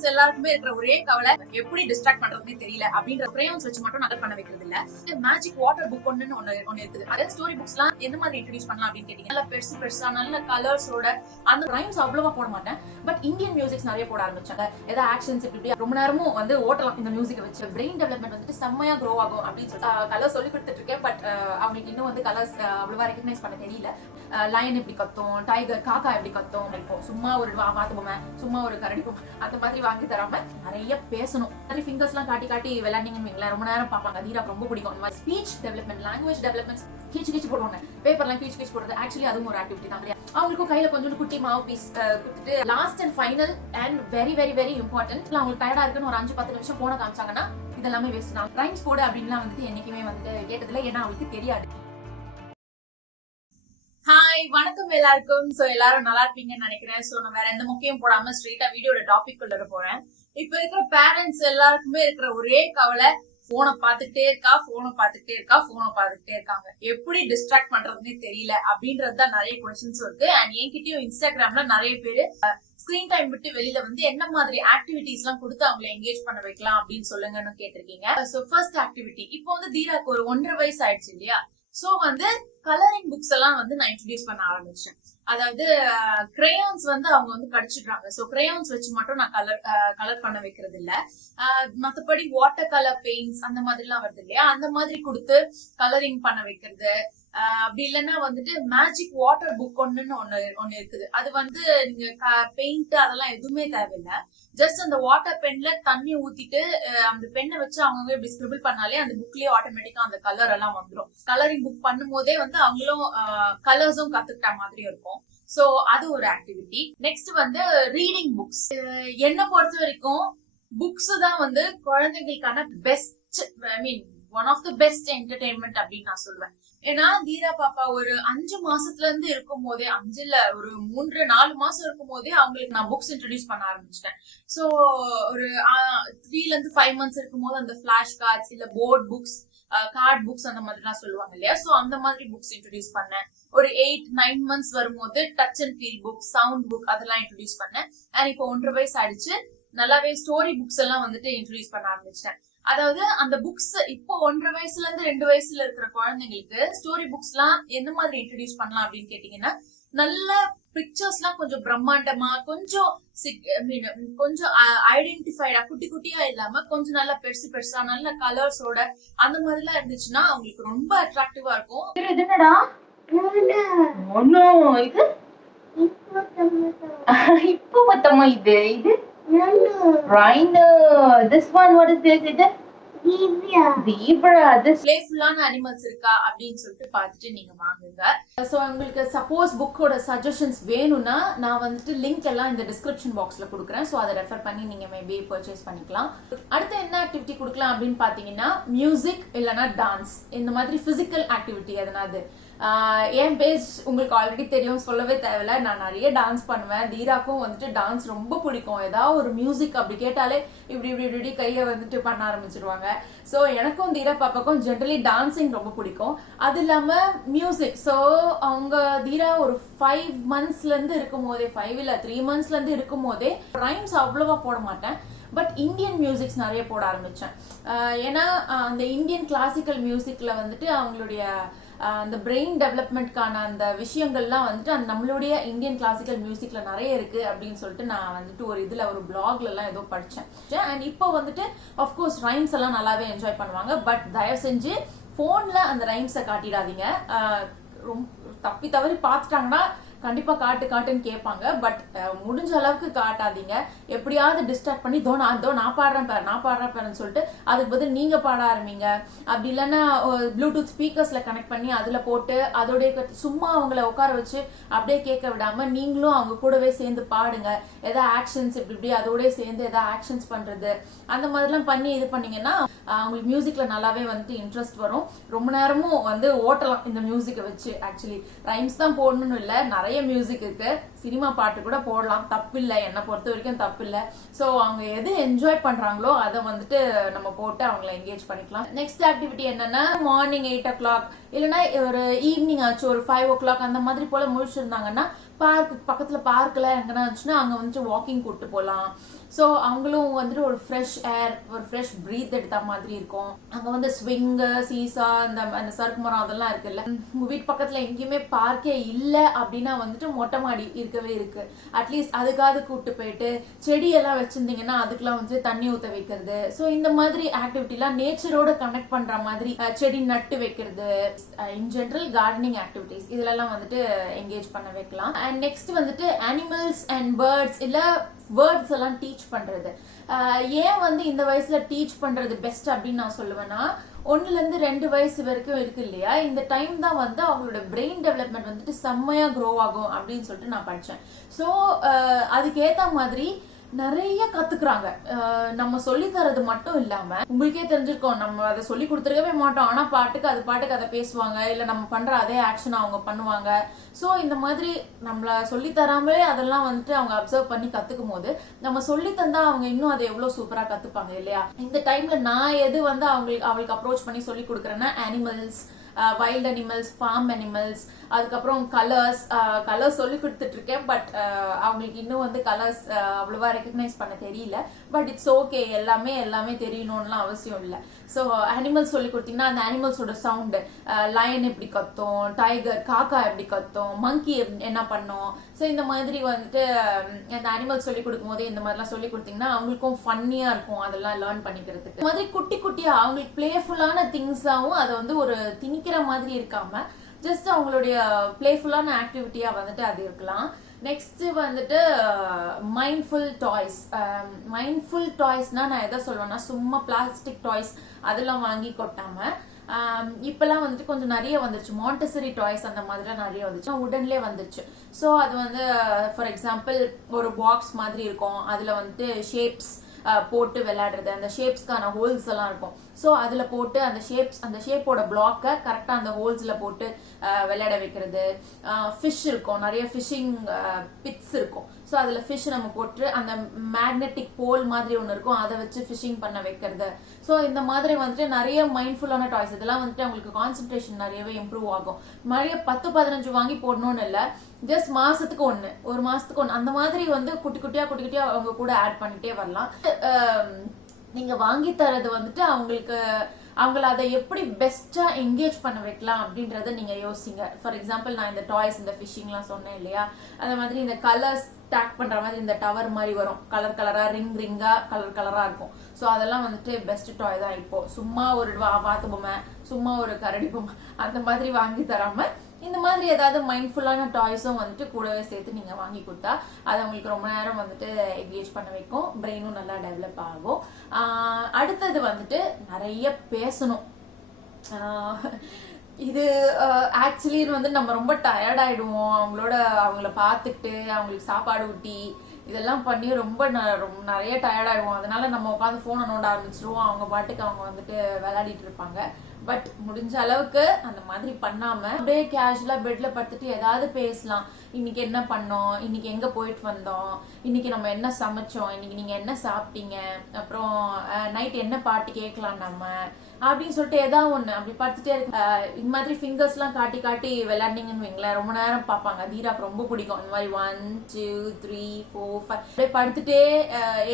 Parents எல்லாருக்குமே இருக்கிற ஒரே கவலை எப்படி டிஸ்ட்ராக்ட் பண்றதுன்னு தெரியல அப்படின்ற கிரேயான்ஸ் வச்சு மட்டும் நகல் பண்ண வைக்கிறது இல்ல. மேஜிக் வாட்டர் புக் ஒன்னு இருக்குது. அதாவது ஸ்டோரி புக்ஸ் எல்லாம் எந்த மாதிரி இன்ட்ரோடியூஸ் பண்ணலாம் அப்படின்னு கேட்டீங்க. நல்ல பெருசா நல்ல கலர்ஸோட அந்த ரைம்ஸ் அவ்வளவா போட மாட்டேன். பட் இந்தியன் மியூசிக்ஸ் நிறைய போட ஆரம்பிச்சாங்க. ஏதாவது ஆக்ஷன்ஸ் இப்படி ரொம்ப நேரமும் வந்து ஓட்டலாம் இந்த மியூசிக் வச்சு. பிரெயின் டெவலப்மெண்ட் வந்துட்டு செம்மையா க்ரோ ஆகும் அப்படின்னு சொல்லி கலர் சொல்லி கொடுத்துட்டு இருக்கேன். பட் அவங்களுக்கு இன்னும் வந்து கலர்ஸ் அவ்வளவா ரெகக்னைஸ் பண்ண தெரியல. லயன் எப்படி கத்தும், டைகர் காக்கா எப்படி கத்தும், இருக்கும் சும்மா ஒரு வாத்து பொம்மை சும்மா ஒரு கரடி பொம்மை அந்த மாதிரி வாங்கி தராம நிறைய பேசணும். நிறைய ஃபிங்கர்ஸ் எல்லாம் காட்டி காட்டி விளையாண்டிங்கன்னு ரொம்ப நேரம் பார்ப்பாங்க. தீரா ரொம்ப பிடிக்கும். இந்த மாதிரி ஸ்பீச் டெவலப்மெண்ட், லாங்குவேஜ் டெவலப்மெண்ட் கீச்சு போடுவாங்க. பேப்பர்லாம் கீச்சு போடுறது ஆக்சுவலி அதுவும் ஒரு ஆக்டிவிட்டி தான் இல்லையா. அவங்களுக்கும் கையில கொஞ்சம் குட்டி மாவு பீஸ் கொடுத்துட்டு last and final and very very very important, அவங்களுக்கு டயர்டா இருக்குன்னு ஒரு 5-10 நிமிஷம் போன காமிச்சாங்கன்னா இதெல்லாமே வேஸ்ட் தான். ரைம்ஸ் போடு அப்படின்லாம் வந்துட்டு என்னைக்குமே வந்துட்டு கேட்டதில்லை. ஏன்னா அவங்களுக்கு தெரியாது. ஹாய், வணக்கம் எல்லாருக்கும். சோ எல்லாரும் நல்லா இருப்பீங்கன்னு நினைக்கிறேன். சோ நான் வேற எந்த முக்கியம் போடாம ஸ்ட்ரெயிட்டா வீடியோட டாபிக் உள்ள போறேன். இப்ப இருக்கிற பேரண்ட்ஸ் எல்லாருக்குமே இருக்கிற ஒரே கவலை, போனை பாத்துக்கிட்டே இருக்காங்க. எப்படி டிஸ்ட்ராக்ட் பண்றதுன்னே தெரியல அப்படின்றதுதான் நிறைய கொஸ்டின்ஸ் இருக்கு. அண்ட் என்கிட்டயும் இன்ஸ்டாகிராம்ல நிறைய பேரு ஸ்கிரீன் டைம் விட்டு வெளியில வந்து என்ன மாதிரி ஆக்டிவிட்டிஸ் எல்லாம் கொடுத்து அவங்களை என்கேஜ் பண்ண வைக்கலாம் அப்படின்னு சொல்லுங்கன்னு கேட்டிருக்கீங்க. சோ ஃபர்ஸ்ட் ஆக்டிவிட்டி, இப்போ வந்து தீராக்கு ஒரு 1.5 வயசு ஆயிடுச்சு இல்லையா. சோ வந்து கலரிங் புக்ஸ் எல்லாம் வந்து நான் இன்ட்ரோடியூஸ் பண்ண ஆரம்பிச்சேன். அதாவது கிரேயான்ஸ் வந்து அவங்க வந்து கடிச்சிடுறாங்க. சோ கிரேயான்ஸ் வச்சு மட்டும் நான் கலர் பண்ண வைக்கிறது இல்ல. மத்தபடி வாட்டர் கலர் பெயிண்ட்ஸ் அந்த மாதிரி எல்லாம் வருது இல்லையா, அந்த மாதிரி கொடுத்து கலரிங் பண்ண வைக்கிறது. அப்படி இல்லைன்னா வந்துட்டு மேஜிக் வாட்டர் புக் ஒன்னு இருக்குது. அது வந்து நீங்க பெயிண்ட் அதெல்லாம் எதுவுமே தேவையில்லை. ஜஸ்ட் அந்த வாட்டர் பென்ல தண்ணி ஊத்திட்டு அந்த பெண்ணை வச்சு அவங்க இப்படி ஸ்கிரிபிள் பண்ணாலே அந்த புக்லயே ஆட்டோமேட்டிக்கா அந்த கலர் எல்லாம் வந்துடும். கலரிங் புக் பண்ணும் போதே வந்து அவங்களும் கலர்ஸும் கத்துக்கிட்ட மாதிரி இருக்கும். சோ அது ஒரு ஆக்டிவிட்டி. நெக்ஸ்ட் வந்து ரீடிங் புக்ஸ். என்ன பொறுத்த வரைக்கும் புக்ஸ் தான் வந்து குழந்தைகளுக்கான best, I mean one of the best entertainment அப்படின்னு நான் சொல்லுவேன். ஏன்னா தீரா பாப்பா ஒரு 5 மாசத்துல இருந்து இருக்கும் போதே, 5 இல்ல ஒரு 3-4 மாசம் இருக்கும் போதே அவங்களுக்கு நான் புக்ஸ் இன்ட்ரோடியூஸ் பண்ண ஆரம்பிச்சிட்டேன். சோ ஒரு 3 to 5 months இருக்கும் போது அந்த பிளாஷ் கார்ட்ஸ் இல்ல போர்ட் புக்ஸ், கார்ட் புக்ஸ் அந்த மாதிரி எல்லாம் சொல்லுவாங்க இல்லையா. சோ அந்த மாதிரி புக்ஸ் இன்ட்ரோடியூஸ் பண்ணேன். ஒரு 8-9 months வரும்போது touch and feel book, sound book அதெல்லாம் இன்ட்ரோடியூஸ் பண்ணேன். அண்ட் இப்போ 1.5 வயசு ஆயிடுச்சு. நல்லாவே ஸ்டோரி புக்ஸ் எல்லாம் வந்துட்டு இன்ட்ரோடியூஸ் பண்ண ஆரம்பிச்சிட்டேன். அதாவது அந்த புக்ஸ் இப்போ 1.5 வயசுல இருந்து 2 வயசுல இருக்கிற குழந்தைங்களுக்கு ஸ்டோரி புக்ஸ் எல்லாம் எந்த மாதிரி இன்ட்ரோடியூஸ் பண்ணலாம் அப்படின்னு கேட்டீங்கன்னா, நல்ல பிக்சர்ஸ் எல்லாம் கொஞ்சம் பிரம்மாண்டமா, கொஞ்சம் ஐடென்டிஃபைடா குட்டி குட்டியா இல்லாம கொஞ்சம் நல்லா பெருசா நல்ல கலர்ஸோட அந்த மாதிரி எல்லாம் இருந்துச்சுன்னா அவங்களுக்கு ரொம்ப அட்ராக்டிவா இருக்கும். இது என்னடா இது இப்போ மொத்தமா இது rhino. This one, what is this? இது zebra. This playful-ஆன அனிமல்ஸ் இருக்கா அப்படின்னு சொல்லிட்டு பார்த்துட்டு நீங்க வாங்குங்க. சோ உங்களுக்கு சப்போஸ் புக்கோட சஜஷன்ஸ் வேணும்னா நான் வந்துட்டு லிங்க் எல்லாம் இந்த டிஸ்கிரிப்ஷன் பாக்ஸ்ல கொடுக்குறேன். சோ அதை ரெஃபர் பண்ணி நீங்க மேபி பர்ச்சேஸ் பண்ணிக்கலாம். அடுத்து என்ன ஆக்டிவிட்டி கொடுக்கலாம் அப்படின்னு பாத்தீங்கன்னா, மியூசிக் இல்லைன்னா டான்ஸ், இந்த மாதிரி பிசிக்கல் ஆக்டிவிட்டி எதனாவது. என் பேஜ் உங்களுக்கு ஆல்ரெடி தெரியும், சொல்லவே தேவையில்ல. நான் நிறைய டான்ஸ் பண்ணுவேன். தீராக்கும் வந்துட்டு டான்ஸ் ரொம்ப பிடிக்கும். ஏதாவது ஒரு மியூசிக் அப்படி கேட்டாலே இப்படி கையை வந்துட்டு பண்ண ஆரம்பிச்சிருவாங்க. ஸோ எனக்கும் தீரா பாப்பாக்கும் ஜென்ரலி டான்சிங் ரொம்ப பிடிக்கும். அது இல்லாம மியூசிக். ஸோ அவங்க தீரா ஒரு 5 monthsல இருந்து இருக்கும் போதே, 5 இல்ல 3 monthsல இருந்து இருக்கும் போதே ரைம்ஸ் அவ்வளவா போட மாட்டேன். பட் இந்தியன் மியூசிக்ஸ் நிறைய போட ஆரம்பிச்சேன். ஏன்னா அந்த இந்தியன் கிளாசிக்கல் மியூசிக்ல வந்துட்டு அவங்களுடைய அந்த பிரெயின் டெவலப்மெண்ட்கான அந்த விஷயங்கள்லாம் வந்துட்டு அந்த நம்மளுடைய இந்தியன் கிளாசிக்கல் மியூசிக்ல நிறைய இருக்கு அப்படின்னு சொல்லிட்டு நான் வந்துட்டு ஒரு இதுல ஒரு பிளாக்ல எல்லாம் ஏதோ படிச்சேன். அண்ட் இப்போ வந்துட்டு ஆஃப்கோர்ஸ் ரைம்ஸ் எல்லாம் நல்லாவே என்ஜாய் பண்ணுவாங்க. பட் தயவு செஞ்சு போன்ல அந்த ரைம்ஸை காட்டிடாதீங்க. ரொம்ப தப்பி தவறி பார்த்துட்டாங்கன்னா கண்டிப்பா காட்டுன்னு கேட்பாங்க. பட் முடிஞ்ச அளவுக்கு காட்டாதீங்க. எப்படியாவது டிஸ்ட்ராக்ட் பண்ணி நான் பாடுறேன் பாருன்னு சொல்லிட்டு அதுக்கு பதில் நீங்க பாட ஆரம்பிங்க. அப்படி இல்லைன்னா ப்ளூடூத் ஸ்பீக்கர்ஸ்ல கனெக்ட் பண்ணி அதுல போட்டு அதோடைய சும்மா அவங்கள உட்கார வச்சு அப்படியே கேட்க விடாம நீங்களும் அவங்க கூடவே சேர்ந்து பாடுங்க. ஏதாவது ஆக்ஷன்ஸ் இப்படி அதோடய சேர்ந்து ஏதாவது ஆக்ஷன்ஸ் பண்றது அந்த மாதிரிலாம் பண்ணி இது பண்ணீங்கன்னா அவங்களுக்கு மியூசிக்ல நல்லாவே வந்துட்டு இன்ட்ரெஸ்ட் வரும். ரொம்ப நேரமும் வந்து ஓட்டலாம் இந்த மியூசிக்கை வச்சு. ஆக்சுவலி ரைம்ஸ் தான் போடணும்னு இல்லை, நிறைய மியூசிக் இருக்கு. சினிமா பாட்டு கூட போடலாம், தப்பு இல்லை. என்னை பொறுத்த வரைக்கும் தப்பு இல்லை. ஸோ அவங்க எது என்ஜாய் பண்றாங்களோ அதை வந்துட்டு நம்ம போட்டு அவங்களை என்கேஜ் பண்ணிக்கலாம். நெக்ஸ்ட் ஆக்டிவிட்டி என்னன்னா, மார்னிங் 8 o'clock இல்லைன்னா ஒரு ஈவினிங் ஆச்சு ஒரு 5 o'clock அந்த மாதிரி போல முடிச்சிருந்தாங்கன்னா பக்கத்துல பார்க்ல எங்கன்னா இருந்துச்சுன்னா அங்க வந்துட்டு வாக்கிங் கூட்டு போகலாம். ஸோ அவங்களும் வந்துட்டு ஒரு ஃப்ரெஷ் ஏர், ஒரு ஃப்ரெஷ் ப்ரீத் எடுத்த மாதிரி இருக்கும். அங்கே வந்து ஸ்விங்கு, சீசா, அந்த சறுக்கு மரம் அதெல்லாம் இருக்குல்ல. உங்கள் வீட்டு பக்கத்தில் எங்கேயுமே பார்க்கே இல்லை அப்படின்னா வந்துட்டு மொட்டை மாடி இருக்கவே இருக்கு. அட்லீஸ்ட் அதுக்காவது கூப்பிட்டு போயிட்டு செடியெல்லாம் வச்சிருந்தீங்கன்னா அதுக்கெல்லாம் வந்து தண்ணி ஊற்ற வைக்கிறது. ஸோ இந்த மாதிரி ஆக்டிவிட்டிலாம் நேச்சரோட கனெக்ட் பண்ற மாதிரி செடி நட்டு வைக்கிறது, இன் ஜெனரல் கார்டனிங் ஆக்டிவிட்டிஸ் இதுலலாம் வந்துட்டு என்கேஜ் பண்ண வைக்கலாம். அண்ட் நெக்ஸ்ட் வந்துட்டு அனிமல்ஸ் அண்ட் பேர்ட்ஸ் இல்ல வேர்ட்ஸ் எல்லாம் டீச் பண்றது. ஏன் வந்து இந்த வயசுல டீச் பண்றது பெஸ்ட் அப்படின்னு நான் சொல்லுவேன்னா, 1-2 வயசு வரைக்கும் இருக்கு இல்லையா, இந்த டைம் தான் வந்து அவங்களோட பிரெயின் டெவலப்மெண்ட் வந்துட்டு செம்மையா க்ரோ ஆகும் அப்படின்னு சொல்லிட்டு நான் படிச்சேன். ஸோ அதுக்கு ஏத்த மாதிரி நிறைய கத்துக்கிறாங்க. நம்ம சொல்லி தரது மட்டும் இல்லாம உங்களுக்கே தெரிஞ்சிருக்கோம், நம்ம அதை சொல்லி கொடுத்துருக்கவே மாட்டோம், ஆனா பாட்டுக்கு அதை பேசுவாங்க, இல்ல நம்ம பண்ற அதே ஆக்ஷன் அவங்க பண்ணுவாங்க. ஸோ இந்த மாதிரி நம்மள சொல்லி தராமலே அதெல்லாம் வந்துட்டு அவங்க அப்சர்வ் பண்ணி கத்துக்கும் போது நம்ம சொல்லி தந்தா அவங்க இன்னும் அதை எவ்வளவு சூப்பரா கத்துப்பாங்க இல்லையா. இந்த டைம்ல நான் எது வந்து அவங்களுக்கு அப்ரோச் பண்ணி சொல்லி கொடுக்குறேன்னா, animals, wild animals, farm animals, அதுக்கப்புறம் கலர்ஸ் சொல்லி கொடுத்துட்டு இருக்கேன். பட் அவங்களுக்கு இன்னும் வந்து கலர்ஸ் அவ்வளவா ரெக்கக்னைஸ் பண்ண தெரியல. பட் இட்ஸ் ஓகே, எல்லாமே தெரியணும்லாம் அவசியம் இல்லை. ஸோ அனிமல்ஸ் சொல்லி கொடுத்தீங்கன்னா அந்த அனிமல்ஸோட சவுண்டு, லயன் எப்படி கத்தும், டைகர் காக்கா எப்படி கத்தும், மங்கி என்ன பண்ணும். ஸோ இந்த மாதிரி வந்துட்டு அந்த அனிமல்ஸ் சொல்லி கொடுக்கும் போதே இந்த மாதிரிலாம் சொல்லி கொடுத்தீங்கன்னா அவங்களுக்கும் ஃபன்னியா இருக்கும் அதெல்லாம் லேர்ன் பண்ணிக்கிறதுக்கு. இந்த மாதிரி குட்டியா அவங்களுக்கு பிளேஃபுல்லான திங்ஸாவும் அதை வந்து ஒரு திணிக்கிற மாதிரி இருக்காம ஜஸ்ட் அவங்களுடைய பிளேஃபுல்லான ஆக்டிவிட்டியா வந்துட்டு அது இருக்கலாம். நெக்ஸ்ட் வந்துட்டு மைண்ட்ஃபுல் டாய்ஸ்னா நான் எதை சொல்லுவேன்னா, சும்மா பிளாஸ்டிக் டாய்ஸ் அதெல்லாம் வாங்கி கொட்டாம இப்பெல்லாம் வந்துட்டு கொஞ்சம் நிறைய வந்துருச்சு, மாண்டசரி டாய்ஸ் அந்த மாதிரிலாம் நிறைய வந்துச்சு, உடன்லேயே வந்துருச்சு. ஸோ அது வந்து ஃபார் எக்ஸாம்பிள் ஒரு பாக்ஸ் மாதிரி இருக்கும், அதுல வந்துட்டு ஷேப்ஸ் போட்டு விளையாடுறது, அந்த ஷேப்ஸ்க்கான ஹோல்ஸ் எல்லாம் இருக்கும். ஸோ அதுல போட்டு அந்த ஷேப்போட பிளாக்கை கரெக்டா அந்த ஹோல்ஸ்ல போட்டு விளையாட வைக்கிறது. ஃபிஷ் இருக்கும், நிறைய ஃபிஷிங் பிட்ஸ் இருக்கும். ஸோ அதுல ஃபிஷ் நம்ம போட்டு அந்த மேக்னெட்டிக் போல் மாதிரி ஒன்று இருக்கும், அதை வச்சு ஃபிஷிங் பண்ண வைக்கிறது. ஸோ இந்த மாதிரி வந்துட்டு நிறைய மைண்ட்ஃபுல்லான டாய்ஸ், இதெல்லாம் வந்துட்டு அவங்களுக்கு கான்சென்ட்ரேஷன் நிறையவே இம்ப்ரூவ் ஆகும். நிறைய 10-15 வாங்கி போடணும்னு இல்லை, ஜஸ்ட் மாசத்துக்கு 1, ஒரு மாசத்துக்கு 1 அந்த மாதிரி வந்து குட்டி குட்டியா அவங்க கூட ஆட் பண்ணிட்டே வரலாம். நீங்க வாங்கி தரது வந்துட்டு அவங்கள அதை எப்படி பெஸ்டா என்கேஜ் பண்ண வைக்கலாம் அப்படின்றத நீங்க யோசிங்க. ஃபார் எக்ஸாம்பிள் நான் இந்த டாய்ஸ், இந்த ஃபிஷிங்லாம் சொன்னேன் இல்லையா, அந்த மாதிரி இந்த கலர்ஸ் டேக் பண்ற மாதிரி இந்த டவர் மாதிரி வரும், கலரா ரிங்கா கலரா இருக்கும். ஸோ அதெல்லாம் வந்துட்டு பெஸ்ட் டாய் தான். இப்போ சும்மா ஒரு வாத்து பொம்மை, சும்மா ஒரு கரடி பொம்மை அந்த மாதிரி வாங்கி தராம இந்த மாதிரி ஏதாவது மைண்ட்ஃபுல்லான டாய்ஸும் வந்துட்டு கூடவே சேர்த்து நீங்க வாங்கி கொடுத்தா அது உங்களுக்கு ரொம்ப நேரம் வந்துட்டு என்கேஜ் பண்ண வைக்கும், பிரெயினும் நல்லா டெவலப் ஆகும். அடுத்தது வந்துட்டு நிறைய பேசணும். இது ஆக்சுவலி வந்து நம்ம ரொம்ப டயர்ட் ஆயிடுவோம், அவங்கள பார்த்துட்டு அவங்களுக்கு சாப்பாடு ஊட்டி இதெல்லாம் பண்ணி ரொம்ப நிறைய டயர்ட் ஆயிடுவோம். அதனால நம்ம உட்காந்து போனை நோண்ட ஆரம்பிச்சிருவோம், அவங்க பாட்டுக்கு அவங்க வந்துட்டு விளையாடிட்டு இருப்பாங்க. பட் முடிஞ்ச அளவுக்கு அந்த மாதிரி பண்ணாம அப்படியே கேஷுவலா பெட்ல படுத்துட்டு ஏதாவது பேசலாம். இன்னைக்கு என்ன பண்ணோம், இன்னைக்கு எங்க போயிட்டு வந்தோம், இன்னைக்கு நம்ம என்ன சமைச்சோம், இன்னைக்கு நீங்க என்ன சாப்பிட்டீங்க, அப்புறம் நைட் என்ன பாட்டு கேட்கலாம் நம்ம அப்படின்னு சொல்லிட்டு ஏதாவது ஒண்ணு அப்படி பார்த்துட்டே இருக்கு. இந்த மாதிரி ஃபிங்கர்ஸ் எல்லாம் காட்டி விளையாண்டிங்கன்னு வைங்களேன், ரொம்ப நேரம் பார்ப்பாங்க. தீராக்கு ரொம்ப பிடிக்கும் இந்த மாதிரி 1 2 3 4 5 அப்படியே படுத்துட்டே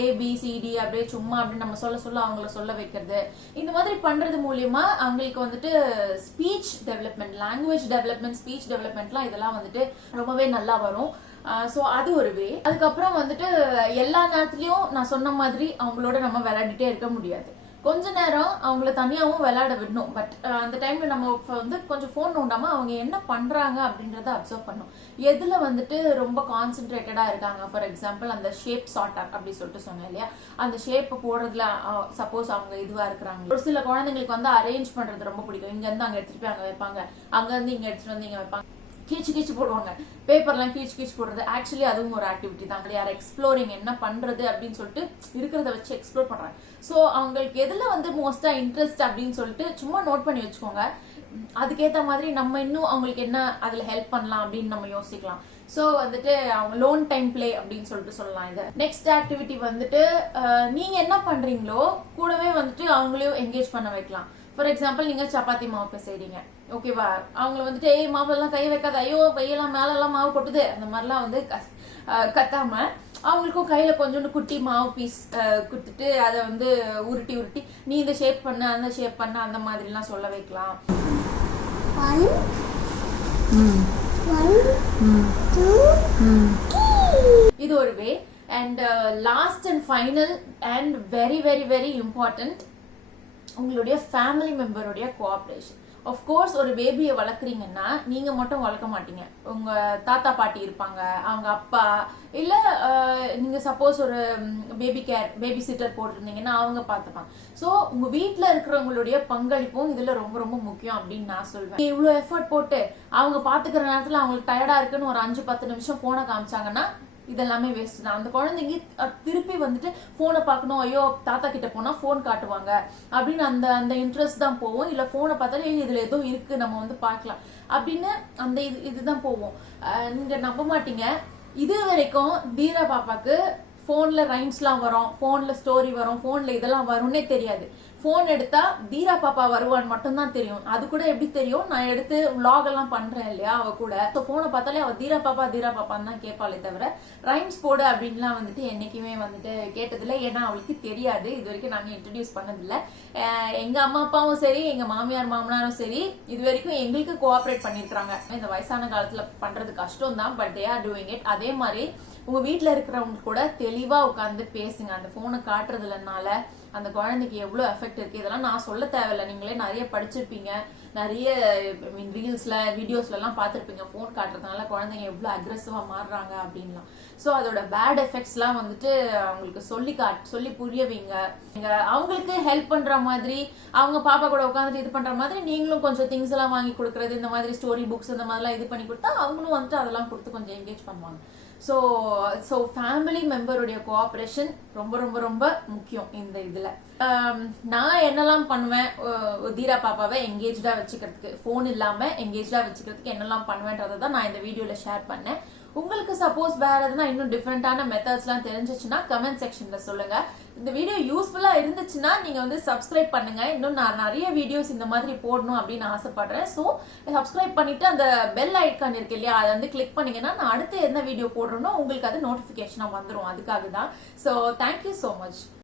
ABCD அப்படியே சும்மா அப்படி நம்ம சொல்ல அவங்கள சொல்ல வைக்கிறது. இந்த மாதிரி பண்றது மூலியமா அவங்களுக்கு வந்துட்டு speech development, language development, speech டெவலப்மெண்ட்லாம் இதெல்லாம் வந்துட்டு ரொம்பவே நல்லா வரும். ஸோ அது ஒரு வே. அதுக்கப்புறம் வந்துட்டு எல்லா நேரத்துலயும் நான் சொன்ன மாதிரி அவங்களோட நம்ம விளையாடிட்டே இருக்க முடியாது, கொஞ்ச நேரம் அவங்கள தனியாகவும் விளையாட விடணும். பட் அந்த டைம்ல நம்ம வந்து கொஞ்சம் ஃபோன் நோண்டாம அவங்க என்ன பண்றாங்க அப்படின்றத அப்சர்வ் பண்ணணும். எதுல வந்துட்டு ரொம்ப கான்சென்ட்ரேட்டடா இருக்காங்க. ஃபார் எக்ஸாம்பிள் அந்த ஷேப் சார்ட்டர் அப்படி சொல்லிட்டு சொன்னேன் இல்லையா, அந்த ஷேப் போடுறதுல சப்போஸ் அவங்க இதுவா இருக்கிறாங்க. ஒரு சில குழந்தைங்களுக்கு வந்து அரேஞ்ச் பண்றது ரொம்ப பிடிக்கும். இங்க இருந்து அங்க எடுத்துட்டு போய் அங்க வைப்பாங்க, அங்க இருந்து இங்க எடுத்துட்டு வந்து இங்க வைப்பாங்க, கீச்சு போடுவாங்க, பேப்பர்லாம் கீச்சு போடுறது. ஆக்சுவலி அதுவும் ஒரு ஆக்டிவிட்டி தான். யார் எக்ஸ்ப்ளோரிங் என்ன பண்றது அப்படின்னு சொல்லிட்டு இருக்கிறத வச்சு எக்ஸ்ப்ளோர் பண்றாங்க. ஸோ அவங்களுக்கு எதுல வந்து மோஸ்டா இன்ட்ரெஸ்ட் அப்படின்னு சொல்லிட்டு சும்மா நோட் பண்ணி வச்சுக்கோங்க. அதுக்கேற்ற மாதிரி நம்ம இன்னும் அவங்களுக்கு என்ன அதுல ஹெல்ப் பண்ணலாம் அப்படின்னு நம்ம யோசிக்கலாம். ஸோ வந்துட்டு அவங்க லோன் டைம் பிளே அப்படின்னு சொல்லிட்டு சொல்லலாம். இது நெக்ஸ்ட் ஆக்டிவிட்டி வந்துட்டு நீங்க என்ன பண்றீங்களோ கூடவே வந்துட்டு அவங்களையும் என்கேஜ் பண்ண வைக்கலாம். ஃபார் எக்ஸாம்பிள் நீங்க சப்பாத்தி மாவு செய்றீங்க, ஓகேவா, அவங்கள வந்துட்டு மாவுலாம் கை வைக்காத, ஐயோ கையெல்லாம் மேலெல்லாம் மாவு கொட்டுது அந்த மாதிரிலாம் வந்து கத்தாம அவங்களுக்கும் கையில கொஞ்சோண்டு குட்டி மாவு பீஸ் கொடுத்துட்டு அதை வந்து உருட்டி உருட்டி நீ இந்த ஷேப் பண்ண அந்த ஷேப் பண்ண அந்த மாதிரிலாம் சொல்ல வைக்கலாம். இது ஒரு way. And last and final and very very very important, உங்களுடைய ஃபேமிலி மெம்பருடைய கோஆப்ரேஷன். ஆஃப்கோர்ஸ் ஒரு பேபியை வளர்க்குறீங்கன்னா நீங்க மட்டும் வளர்க்க மாட்டீங்க, உங்க தாத்தா பாட்டி இருப்பாங்க, அவங்க அப்பா, இல்ல நீங்க சப்போஸ் ஒரு பேபி சிட்டர் போட்டிருந்தீங்கன்னா அவங்க பார்த்துப்பாங்க. ஸோ உங்க வீட்டில் இருக்கிறவங்களுடைய பங்களிப்பும் இதுல ரொம்ப ரொம்ப முக்கியம் அப்படின்னு நான் சொல்வேன். இவ்வளோ எஃபர்ட் போட்டு அவங்க பாத்துக்கிற நேரத்துல அவங்களுக்கு டயர்டா இருக்குன்னு ஒரு 5-10 நிமிஷம் போனை காமிச்சாங்கன்னா இதெல்லாமே வேஸ்ட் தான். அந்த குழந்தைங்க திருப்பி வந்துட்டு போனை பார்க்கணும், ஐயோ தாத்தா கிட்ட போனா போன் காட்டுவாங்க அப்படின்னு அந்த அந்த இன்ட்ரெஸ்ட் தான் போவோம். இல்ல போனை பார்த்தாலே இதுல ஏதோ இருக்கு நம்ம வந்து பார்க்கலாம் அப்படின்னு அந்த இதுதான் போவோம். நீங்க நம்ப மாட்டீங்க, இது வரைக்கும் தீரா பாப்பாக்கு போன்ல ரைம்ஸ்லாம் வரும், போன்ல ஸ்டோரி வரும், போன்ல இதெல்லாம் வரும்னே தெரியாது. போன் எடுத்தா தீரா பாப்பா வருவான்னு மட்டும் தான் தெரியும். அது கூட எப்படி தெரியும், நான் எடுத்து vlog எல்லாம் பண்றேன் இல்லையா அவ கூட. போனை பார்த்தாலே அவ தீரா பாப்பான்னு தான் கேட்பாளே தவிர ரைம்ஸ் போடு அப்படின்லாம் வந்துட்டு என்னைக்குமே வந்துட்டு கேட்டதில்லை. ஏன்னா அவளுக்கு தெரியாது, இது வரைக்கும் நாங்க இன்ட்ரடியூஸ் பண்ணதில்லை. எங்க அம்மா அப்பாவும் சரி, எங்க மாமியார் மாமனாரும் சரி, இது வரைக்கும் எங்களுக்கு கோஆப்ரேட் பண்ணிருக்காங்க. இந்த வயசான காலத்துல பண்றது கஷ்டம் தான், but they are doing it. அதே மாதிரி உங்க வீட்டுல இருக்கிறவங்க கூட தெளிவா உட்காந்து பேசுங்க. அந்த போனை காட்டுறதுலனால அந்த குழந்தைக்கு எவ்வளவு எஃபெக்ட் இருக்கு இதெல்லாம் நான் சொல்ல தேவையில்லை. நீங்களே நிறைய படிச்சிருப்பீங்க, நிறைய ரீல்ஸ்ல வீடியோஸ்ல எல்லாம் பார்த்திருப்பீங்க. போன் காட்டுறதுனால குழந்தைங்க எவ்வளவு அக்ரெசிவா மாறுறாங்க அப்படின்லாம். ஸோ அதோட பேட் எஃபெக்ட்ஸ் எல்லாம் வந்துட்டு அவங்களுக்கு சொல்லி புரிய வைங்க. அவங்களுக்கு ஹெல்ப் பண்ற மாதிரி, அவங்க பாப்பா கூட உட்காந்துட்டு இது பண்ற மாதிரி நீங்களும் கொஞ்சம் திங்ஸ் எல்லாம் வாங்கி கொடுக்கறது, இந்த மாதிரி ஸ்டோரி புக்ஸ் இந்த மாதிரிலாம் இது பண்ணி கொடுத்தா அவங்களும் வந்துட்டு அதெல்லாம் கொடுத்து கொஞ்சம் என்கேஜ் பண்ணுவாங்க. ஸோ ஃபேமிலி மெம்பருடைய கோஆப்ரேஷன் ரொம்ப ரொம்ப ரொம்ப முக்கியம் இந்த இதுல. நான் என்னெல்லாம் பண்ணுவேன் தீரா பாப்பாவை என்கேஜ்டா வச்சுக்கிறதுக்கு, போன் இல்லாம என்கேஜ்டா வச்சுக்கிறதுக்கு என்னெல்லாம் பண்ணுவேன்றதை தான் நான் இந்த வீடியோல ஷேர் பண்ணேன். உங்களுக்கு சப்போஸ் வேற எதுனா இன்னும் டிஃப்ரெண்டான மெத்தட்ஸ்லாம் தெரிஞ்சிச்சுன்னா கமெண்ட் செக்ஷன்ல சொல்லுங்க. இந்த வீடியோ யூஸ்ஃபுல்லா இருந்துச்சுன்னா நீங்க வந்து சப்ஸ்கிரைப் பண்ணுங்க. இன்னும் நான் நிறைய வீடியோஸ் இந்த மாதிரி போடணும் அப்படின்னு ஆசைப்படுறேன். ஸோ சப்ஸ்கிரைப் பண்ணிட்டு அந்த பெல் ஐக்கான் இருக்கு இல்லையா, அதை வந்து கிளிக் பண்ணீங்கன்னா நான் அடுத்து என்ன வீடியோ போடுறேனோ உங்களுக்கு அது நோட்டிபிகேஷனா வந்துடும். அதுக்காக தான். So thank you so much.